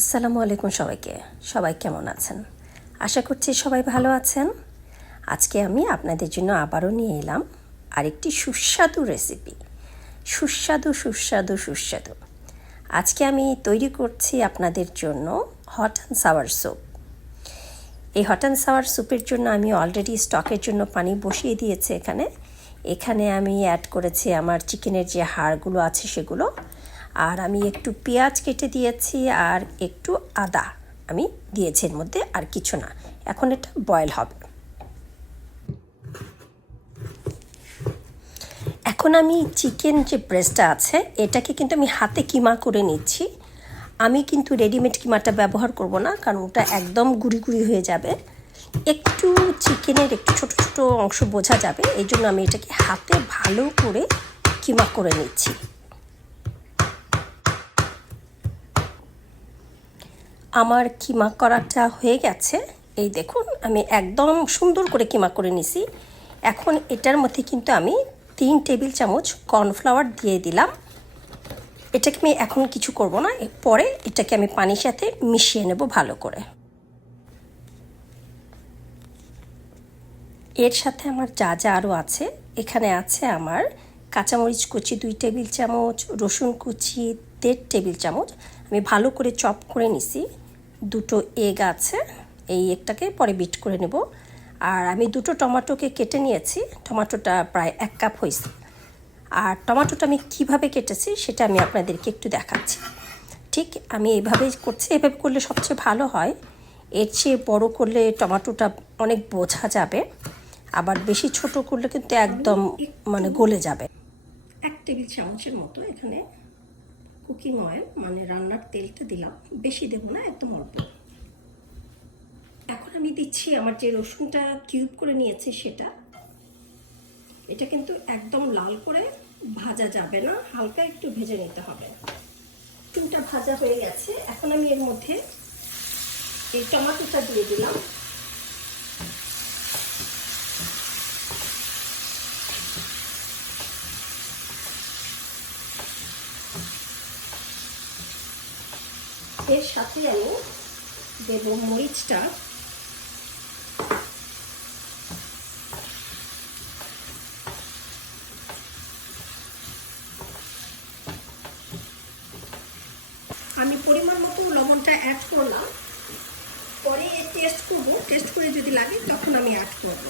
আসসালামু আলাইকুম সবাইকে। সবাই কেমন আছেন? আশা করছি সবাই ভালো আছেন। আজকে আমি আপনাদের জন্য আবারও নিয়ে এলাম আরেকটি সুস্বাদু রেসিপি। সুস্বাদু সুস্বাদু সুস্বাদু। আজকে আমি তৈরি করছি আপনাদের জন্য হট অ্যান্ড সাওয়ার স্যুপ। এই হট অ্যান্ড সাওয়ার স্যুপের জন্য আমি অলরেডি স্টকের জন্য পানি বসিয়ে দিয়েছি এখানে। এখানে আমি অ্যাড করেছি আমার চিকেনের যে হাড়গুলো আছে সেগুলো। আর আমি একটু পেঁয়াজ কেটে দিয়েছি আর একটু আদা। আমি দিয়েছি এর মধ্যে আর কিছু না। এখন এটা বয়েল হবে। এখন আমি চিকেন যে ব্রেস্টটা আছে, এটাকে কিন্তু আমি হাতে কিমা করে নিচ্ছি। আমি কিন্তু রেডিমেড কিমাটা ব্যবহার করব না, কারণ ওটা একদম গুড়ি গুড়ি হয়ে যাবে। একটু চিকেনের একটু ছোট ছোট অংশ বোঝা যাবে, এই জন্য আমি এটাকে হাতে ভালো করে কিমা করে নিচ্ছি। আমার কিমা করাটা হয়ে গেছে। এই দেখুন, আমি একদম সুন্দর করে কিমা করে নিছি। এখন এটার মধ্যে কিন্তু আমি তিন টেবিল চামচ কর্নফ্লাওয়ার দিয়ে দিলাম। এটাকে আমি এখন কিছু করব না পরে এটাকে আমি পানির সাথে মিশিয়ে নেব ভালো করে। এর সাথে আমার যা যা আরও আছে, এখানে আছে আমার কাঁচামরিচ কুচি দুই টেবিল চামচ, রসুন কুচি দেড় টেবিল চামচ। আমি ভালো করে চপ করে নিছি। দুটো এগ আছে, এই এগটাকে পরে বিট করে নেব। আর আমি দুটো টমেটোকে কেটে নিয়েছি, টমেটোটা প্রায় এক কাপ হয়েছে। আর টমেটোটা আমি কীভাবে কেটেছি সেটা আমি আপনাদেরকে একটু দেখাচ্ছি। ঠিক আমি এইভাবেই করছি, এভাবে করলে সবচেয়ে ভালো হয়। এর চেয়ে বড় করলে টমেটোটা অনেক বোঝা যাবে, আবার বেশি ছোট করলে কিন্তু একদম মানে গলে যাবে। এক টেবিল চামচের মতো এখানে কুকিং অয়েল মানে রান্নার তেলটা দিলাম। বেশি দেবো না, একদম অল্প। এখন আমি দিচ্ছি আমার যে রসুনটা কিউব করে নিয়েছি সেটা। এটা কিন্তু একদম লাল করে ভাজা যাবে না, হালকা একটু ভেজে নিতে হবে। চুনটা ভাজা হয়ে গেছে। এখন আমি এর মধ্যে এই টমাটোটা দিয়ে দিলাম। এর সাথে আমি দেব মরিচটা। আমি পরিমাণ মতো লবণটা অ্যাড করলাম। পরে টেস্ট করব। টেস্ট করে যদি লাগে, তখন আমি অ্যাড করব।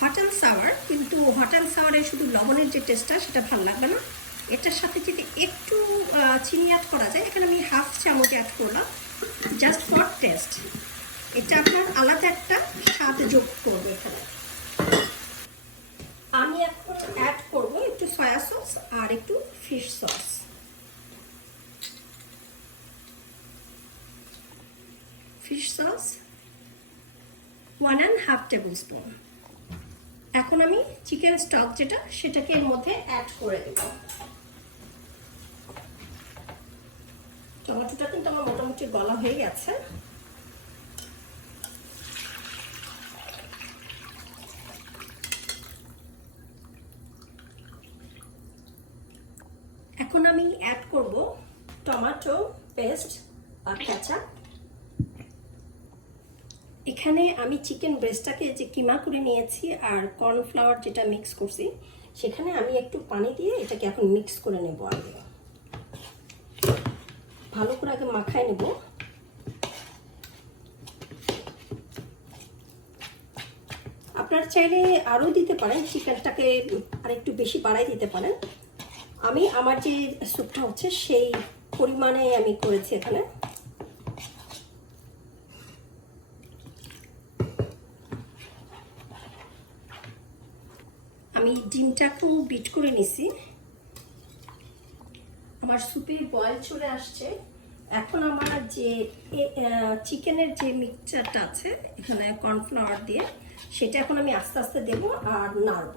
হট অ্যান্ড সাওয়ার কিন্তু হট অ্যান্ড সাওয়ারে শুধু লবণের যে টেস্টটা সেটা ভালো লাগবে না। এটার সাথে যদি একটু চিনি অ্যাড করা যায়, এখানে আমি হাফ চামচ অ্যাড করলাম জাস্ট ফর টেস্ট এটা আপনার আলাদা একটা স্বাদ যোগ করবে এখানে। আমি এখন অ্যাড করব একটু সয়া সস আর একটু fish sauce fish sauce one and half table spoon এখন আমি চিকেন স্টক যেটা, সেটাকে এর মধ্যে অ্যাড করে দেব টমেটোটা কিন্তু আমার মোটামুটি গলা হয়ে গেছে। এখন আমি অ্যাড করব টমেটো পেস্ট আর কাঁচা এখানে আমি চিকেন ব্রেস্টটাকে যে কিমা করে নিয়েছি আর কর্নফ্লাওয়ার যেটা মিক্স করছি, সেখানে আমি একটু পানি দিয়ে এটাকে এখন মিক্স করে নেব আগে। ভালো করে আগে মাখায় নেব। আপনার চাইলে আরও দিতে পারেন, চিকেনটাকে আর একটু বেশি বাড়াই দিতে পারেন। আমি আমার যে স্যুপটা হচ্ছে সেই পরিমাণে আমি করেছি এখানে। আমি ডিমটাকেও বিট করে নিছি। আমার সুপের বয়েল চলে আসছে। এখন আমার যে চিকেনের যে মিক্সচারটা আছে, এখানে কর্নফ্লাওয়ার দিয়ে, সেটা এখন আমি আস্তে আস্তে দেব আর নাড়ব।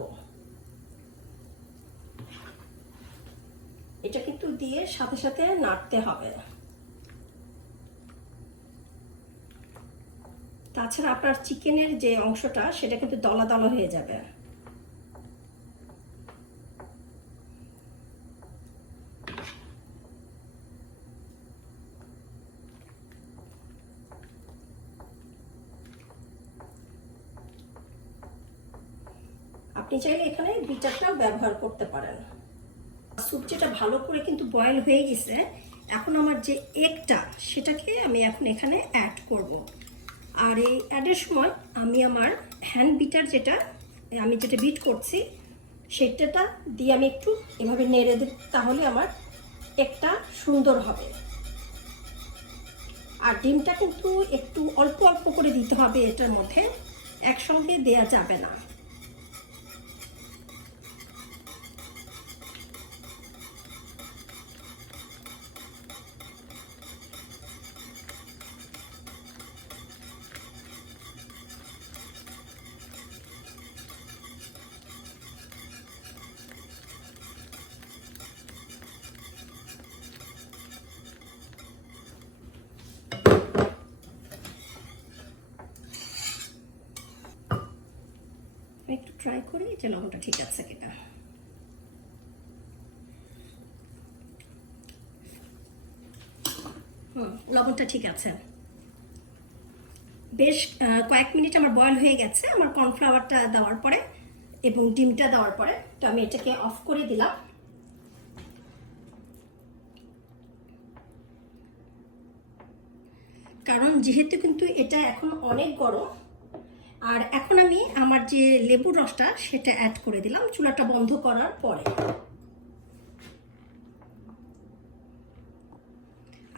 এটা কিন্তু দিয়ে সাথে সাথে নাড়তে হবে। তাছাড়া আপনার চিকেনের যে অংশটা, সেটা কিন্তু দলা দলা হয়ে যাবে। আপনি চাইলে এখানে বিটারটাও ব্যবহার করতে পারেন। সবজিটা ভালো করে কিন্তু বয়েল হয়ে গেছে, এখন আমার যে এগটা সেটাকে আমি এখন এখানে অ্যাড করব। আর এই অ্যাডের সময় আমি আমার হ্যান্ড বিটার যেটা, আমি যেটা বিট করছি, সেটাটা দিয়ে আমি একটু এভাবে নেড়ে দিই তাহলে আমার একটা সুন্দর হবে। আর ডিমটা কিন্তু একটু অল্প অল্প করে দিতে হবে, এটার মধ্যে একসঙ্গে দেয়া যাবে না। একটু ট্রাই করি যে লবণটা ঠিক আছে কিনা। হুম, লবণটা ঠিক আছে। বেশ কয়েক মিনিট আমার বয়েল হয়ে গেছে, আমার কর্নফ্লাওয়ারটা দেওয়ার পরে এবং ডিমটা দেওয়ার পরে, তো আমি এটাকে অফ করে দিলাম। কারণ যেহেতু কিন্তু এটা এখন অনেক গরম আর এখন আমি আমার যে লেবুর রসটা, সেটা অ্যাড করে দিলাম। চুলাটা বন্ধ করার পরে।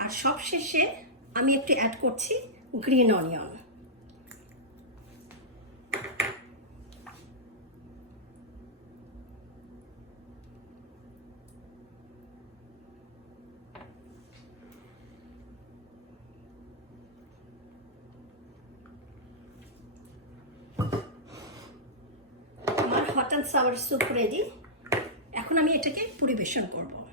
আর সব শেষে আমি একটু অ্যাড করছি green onion and sour soup ready এখন আমি এটাকে পরিবেশন করব।